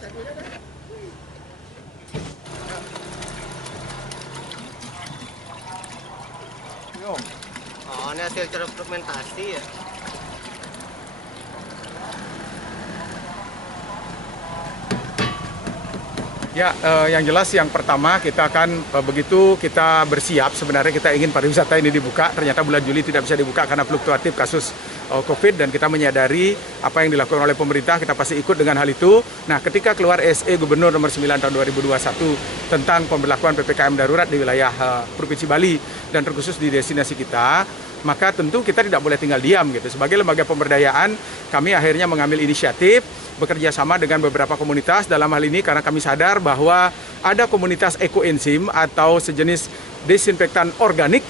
Oh, ini hasil cara fermentasi ya. Ya, yang jelas yang pertama kita akan begitu kita bersiap, sebenarnya kita ingin pariwisata ini dibuka, ternyata bulan Juli tidak bisa dibuka karena fluktuatif kasus COVID, dan kita menyadari apa yang dilakukan oleh pemerintah, kita pasti ikut dengan hal itu. Nah, ketika keluar SE Gubernur nomor 9 tahun 2021 tentang pemberlakuan PPKM darurat di wilayah Provinsi Bali dan terkhusus di destinasi kita, maka tentu kita tidak boleh tinggal diam gitu. Sebagai lembaga pemberdayaan, kami akhirnya mengambil inisiatif bekerja sama dengan beberapa komunitas dalam hal ini karena kami sadar bahwa ada komunitas ekoenzim atau sejenis desinfektan organik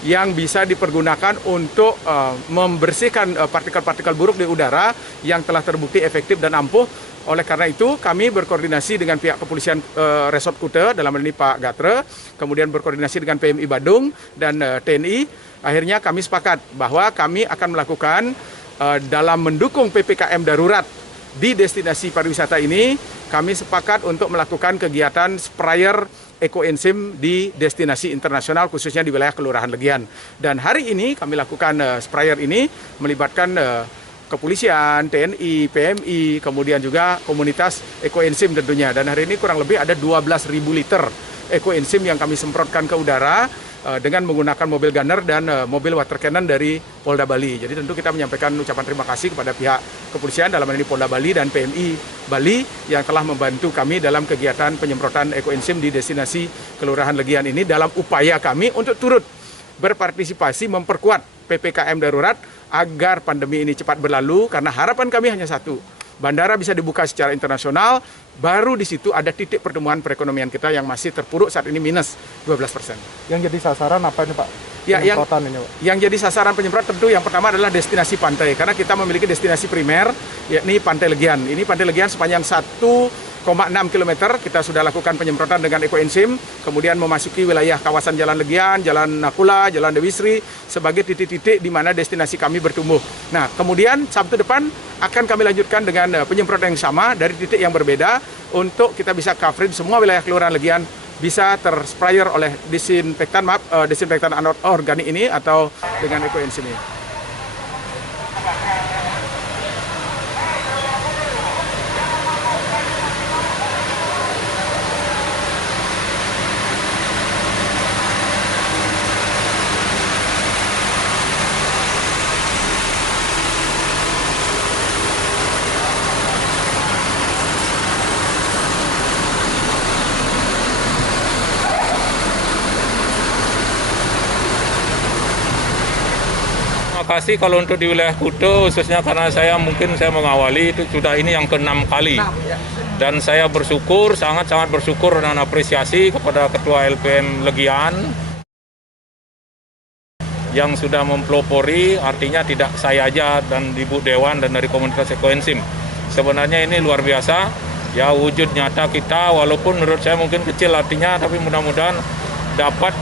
yang bisa dipergunakan untuk membersihkan partikel-partikel buruk di udara yang telah terbukti efektif dan ampuh. Oleh karena itu, kami berkoordinasi dengan pihak kepolisian Resort Kuta, dalam hal ini Pak Gatre, kemudian berkoordinasi dengan PMI Badung dan TNI. Akhirnya kami sepakat bahwa kami akan melakukan dalam mendukung PPKM darurat di destinasi pariwisata ini, kami sepakat untuk melakukan kegiatan sprayer ekoenzim di destinasi internasional, khususnya di wilayah Kelurahan Legian. Dan hari ini kami lakukan sprayer ini melibatkan kepolisian, TNI, PMI, kemudian juga komunitas ekoenzim tentunya. Dan hari ini kurang lebih ada 12.000 liter ekoenzim yang kami semprotkan ke udara dengan menggunakan mobil gunner dan mobil water cannon dari Polda Bali. Jadi tentu kita menyampaikan ucapan terima kasih kepada pihak kepolisian dalam hal ini Polda Bali dan PMI Bali yang telah membantu kami dalam kegiatan penyemprotan ekoenzim di destinasi Kelurahan Legian ini dalam upaya kami untuk turut berpartisipasi memperkuat PPKM darurat agar pandemi ini cepat berlalu, karena harapan kami hanya satu. Bandara bisa dibuka secara internasional, baru di situ ada titik pertumbuhan perekonomian kita yang masih terpuruk saat ini minus 12%. Yang jadi sasaran apa ini Pak? Ya, yang jadi sasaran penyemprot tentu yang pertama adalah destinasi pantai, karena kita memiliki destinasi primer, yakni Pantai Legian. Ini Pantai Legian sepanjang 1,6 km kita sudah lakukan penyemprotan dengan ekoenzim, kemudian memasuki wilayah kawasan Jalan Legian, Jalan Nakula, Jalan Dewi Sri sebagai titik-titik di mana destinasi kami bertumbuh. Nah, kemudian Sabtu depan akan kami lanjutkan dengan penyemprotan yang sama dari titik yang berbeda untuk kita bisa coverage semua wilayah Kelurahan Legian bisa tersprayer oleh desinfektan organik ini atau dengan ekoenzim ini. Terima kasih kalau untuk di wilayah Kuta, khususnya karena saya mengawali itu sudah ini yang ke-6 kali. Dan saya bersyukur, sangat-sangat bersyukur dan apresiasi kepada Ketua LPM Legian yang sudah mempelopori, artinya tidak saya aja dan Ibu Dewan dan dari komunitas ekoenzim. Sebenarnya ini luar biasa, ya wujud nyata kita, walaupun menurut saya mungkin kecil artinya, tapi mudah-mudahan dapat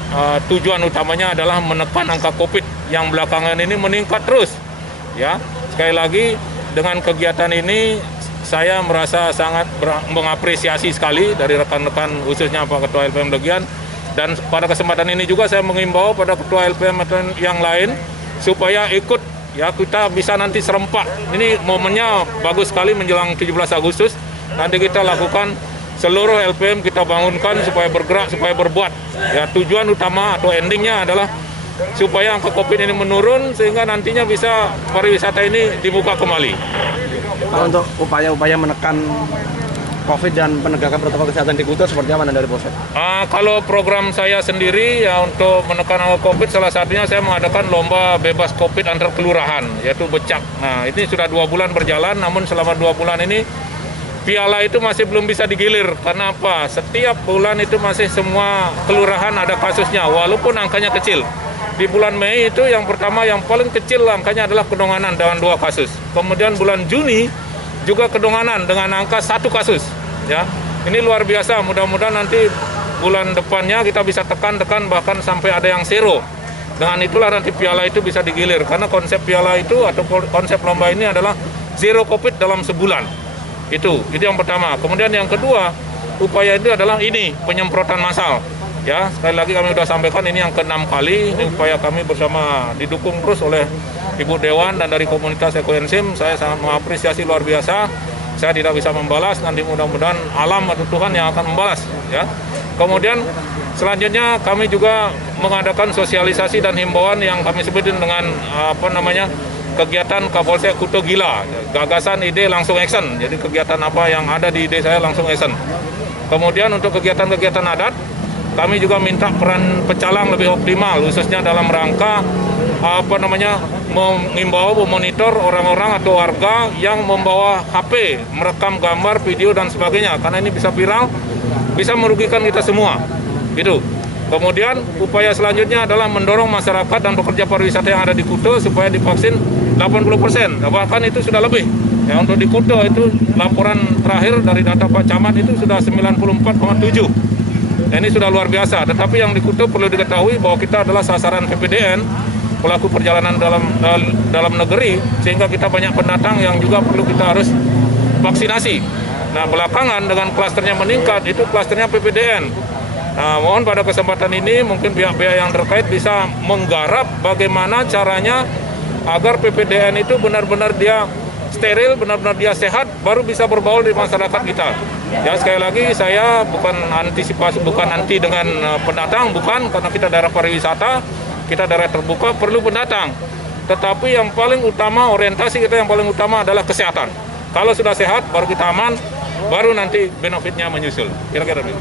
tujuan utamanya adalah menekan angka COVID yang belakangan ini meningkat terus. Ya, sekali lagi dengan kegiatan ini saya merasa sangat mengapresiasi sekali dari rekan-rekan khususnya Pak Ketua LPM Legian, dan pada kesempatan ini juga saya mengimbau pada Ketua LPM yang lain supaya ikut, ya kita bisa nanti serempak. Ini momennya bagus sekali menjelang 17 Agustus. Nanti kita lakukan seluruh LPM kita bangunkan supaya bergerak, supaya berbuat. Ya, tujuan utama atau endingnya adalah supaya angka COVID ini menurun sehingga nantinya bisa pariwisata ini dibuka kembali. Untuk upaya-upaya menekan COVID dan penegakan protokol kesehatan di Kuta seperti apa dari Polsek? Kalau program saya sendiri ya untuk menekan angka COVID, salah satunya saya mengadakan lomba bebas COVID antar kelurahan, yaitu becak. Nah, ini sudah 2 bulan berjalan, namun selama 2 bulan ini piala itu masih belum bisa digilir. Karena apa? Setiap bulan itu masih semua kelurahan ada kasusnya, walaupun angkanya kecil. Di bulan Mei itu yang pertama yang paling kecil angkanya adalah Kedonganan dengan 2 kasus. Kemudian bulan Juni juga Kedonganan dengan angka 1 kasus. Ya, ini luar biasa. Mudah-mudahan nanti bulan depannya kita bisa tekan bahkan sampai ada yang zero. Dengan itulah nanti piala itu bisa digilir. Karena konsep piala itu atau konsep lomba ini adalah zero COVID dalam sebulan. Itu yang pertama. Kemudian yang kedua, upaya itu adalah ini penyemprotan massal. Ya, sekali lagi kami sudah sampaikan ini yang ke-6 kali. Ini upaya kami bersama didukung terus oleh Ibu Dewan dan dari komunitas Ekoenzim. Saya sangat mengapresiasi luar biasa. Saya tidak bisa membalas, nanti mudah-mudahan alam atau Tuhan yang akan membalas. Ya. Kemudian selanjutnya kami juga mengadakan sosialisasi dan himbauan yang kami sebutin dengan kegiatan Kapolsek Kuto Gila, gagasan ide langsung action. Jadi kegiatan apa yang ada di ide saya langsung action. Kemudian untuk kegiatan-kegiatan adat, kami juga minta peran pecalang lebih optimal, khususnya dalam rangka mengimbau, memonitor orang-orang atau warga yang membawa HP, merekam gambar, video dan sebagainya, karena ini bisa viral, bisa merugikan kita semua. Gitu. Kemudian upaya selanjutnya adalah mendorong masyarakat dan pekerja pariwisata yang ada di Kuto supaya divaksin 80%, bahkan itu sudah lebih. Ya, untuk di Kuto itu laporan terakhir dari data Pak Camat itu sudah 94,7. Ini sudah luar biasa, tetapi yang di Kuto perlu diketahui bahwa kita adalah sasaran PPDN, pelaku perjalanan dalam negeri, sehingga kita banyak pendatang yang juga perlu kita harus vaksinasi. Nah, belakangan dengan klasternya meningkat, itu klasternya PPDN. Nah, mohon pada kesempatan ini mungkin pihak-pihak yang terkait bisa menggarap bagaimana caranya agar PPDN itu benar-benar dia steril, benar-benar dia sehat, baru bisa berbaur di masyarakat kita. Ya, sekali lagi saya bukan anti dengan pendatang, bukan, karena kita daerah pariwisata, kita daerah terbuka, perlu pendatang. Tetapi yang paling utama, orientasi kita yang paling utama adalah kesehatan. Kalau sudah sehat, baru kita aman, baru nanti benefitnya menyusul. Kira-kira begitu.